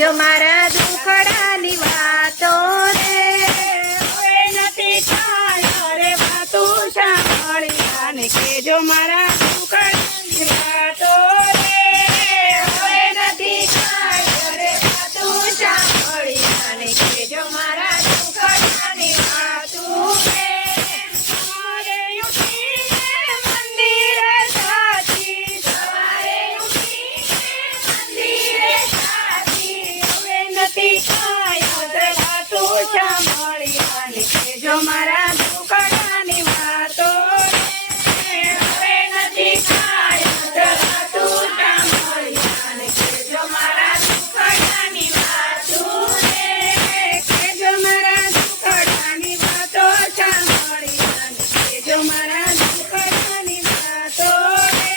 કેજો મારા દુખડાની વાતો રે હવે નથી થાય રે વાતું સાંભળી અને કેજો મારા દુખડાની વાતો રે હવે નથી થાય રે વાતું સાંભળી અને કેજો મારા દુખડાની વાતો રે સવારે ઉઠીને મંદિરે જાતી સવારે ઉઠીને મંદિરે જાતી હવે નથી થાય વાતું સાંભળી અને કેજો મારા દુખડાની વાતો રે હવે નથી થાય વાતું સાંભળી અને કેજો મારા દુખડાની વાતો રે કેજો મારા દુખડાની વાતો સાંભળી અને કેજો મારા દુખડાની વાતો રે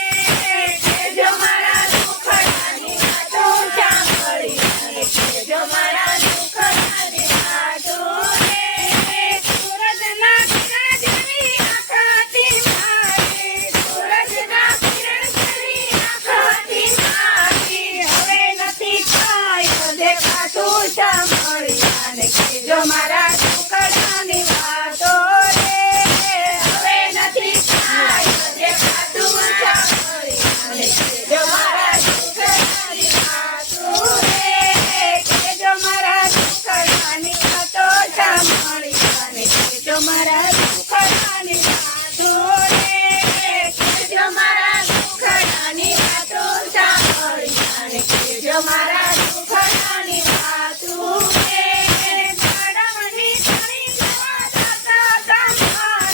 કેજો મારા દુખડાની વાતો સાંભળી અને કેજો મારા દુખડાની વાતો રે સૂરજના કિરણ જેવી આંખોથી મારી સૂરજના કિરણ જેવી આંખોથી મારી હવે નથી થાય દેખાતું સાંભળી અને કેજો મારા દુખડાની વાતો રે હવે નથી થાય દેખાતું સાંભળી અને કેજો મારા દુખડાની વાતો રે કેજો મારા દુખડાની વાતો સાંભળી અને કેજો મારા દુખડાની વાતો રે કેજો મારા દુખડાની વાતો સાંભળી અને કેજો મારા દુખડાની વાતો રે ગાડમની ચડી જવા દાતા તમારા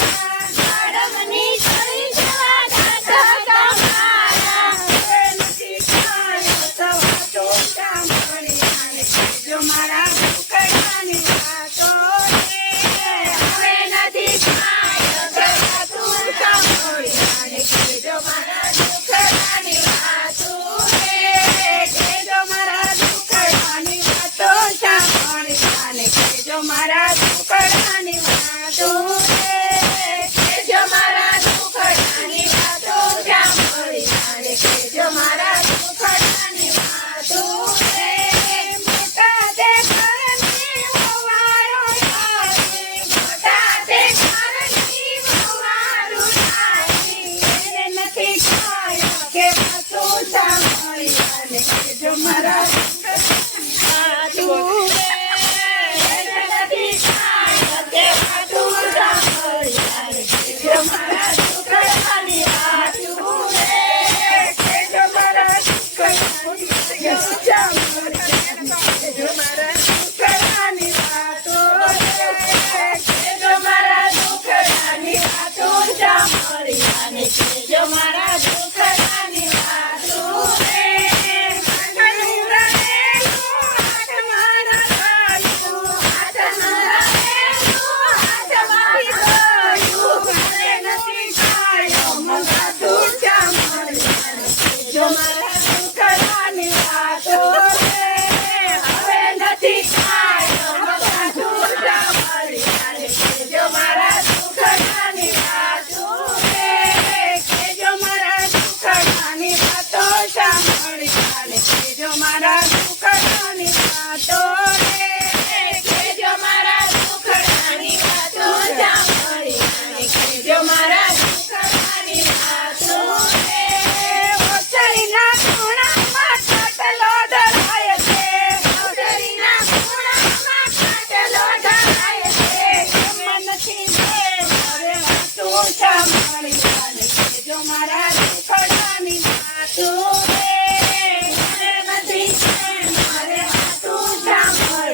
ગાડમની ચડી જવા દાતા તમારા હવે નથી થાય વાતો સાંભળી અને કેજો મારા દુખડાની વાતો રે હવે નથી થાય વાતો સાંભળી અને કેજો મારા દુખડાની વાતો રે કેજો મારા દુખડાની વાતો સાંભળી અને કેજો મારા દુખડાની વાતો રે કેજો મારા દુખડાની વાતો સાંભળી અને કેજો મારા દુખડાની વાતો રે મોટા તે ઘરની વવારો લાવી મોટા તે ઘરની વવારો લાવી એને નથી થાય કે વાતો સાંભળી અને કેજો મારા દુખડાની વાતો રે એને નથી થાય કે વાતો સાંભળી અને કેજો મારા દુખડાની વાતો રે કેજો મારા દુખડાની વાતો સાંભળી કેજો મારા દુખડાની વાતો રે કેજો મારા દુખડાની વાતો સાંભળી અને કેજો મારા દુખડાની વાતો રે માથાનું રહેલું હાથ મારા ગયું હાથનું રહેલું હાથમાંથી ગયું હવે નથી થાય મગાતું સાંભળી અને કેજો મારા દુખડાની વાતો રે હવે નથી થાય મગાતું સાંભળી અને કેજો મારા દુખડાની વાતો રે કેજો મારા દુખડાની વાતો સાંભળી અને કેજો મારા દુખડાની વાતો રે કેજો મારા દુખડાની વાતો સાંભળી અને કેજો મારા દુખડાની વાતો રે ઓછળીના ખૂણામાં ખાટલો ધરાય છે ઓછળીના ખૂણામાં ખાટલો ધરાય છે એમાં નથી હવે વાતું સાંભળી અને કેજો મારા દુખડાની વાતો રે હવે નથી મારે વાતું સાંભળી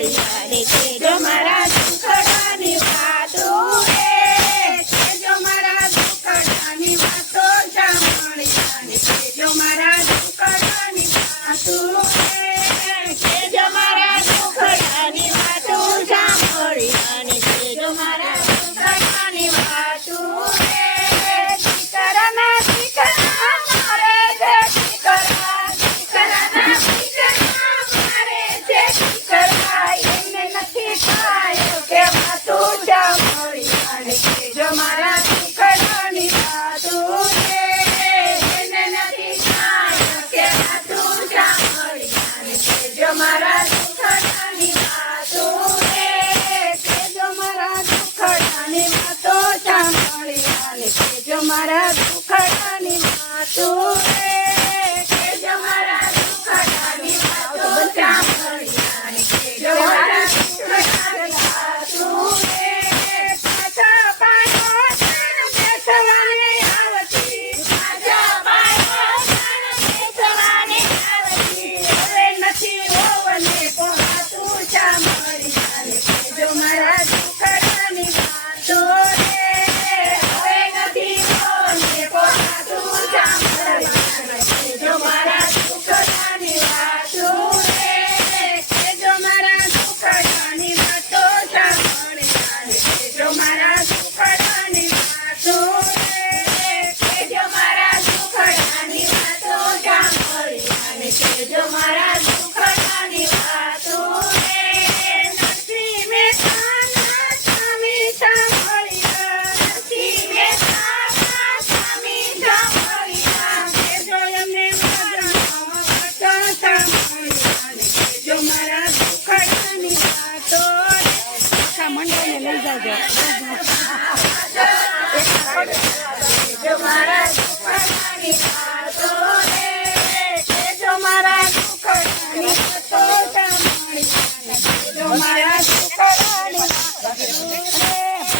મારા દુખડાની વાતો રે.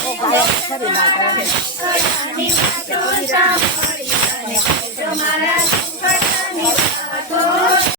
ઓ ગાયા ખરી ના ગાયા. દુખડાની વાતો સાંભળીને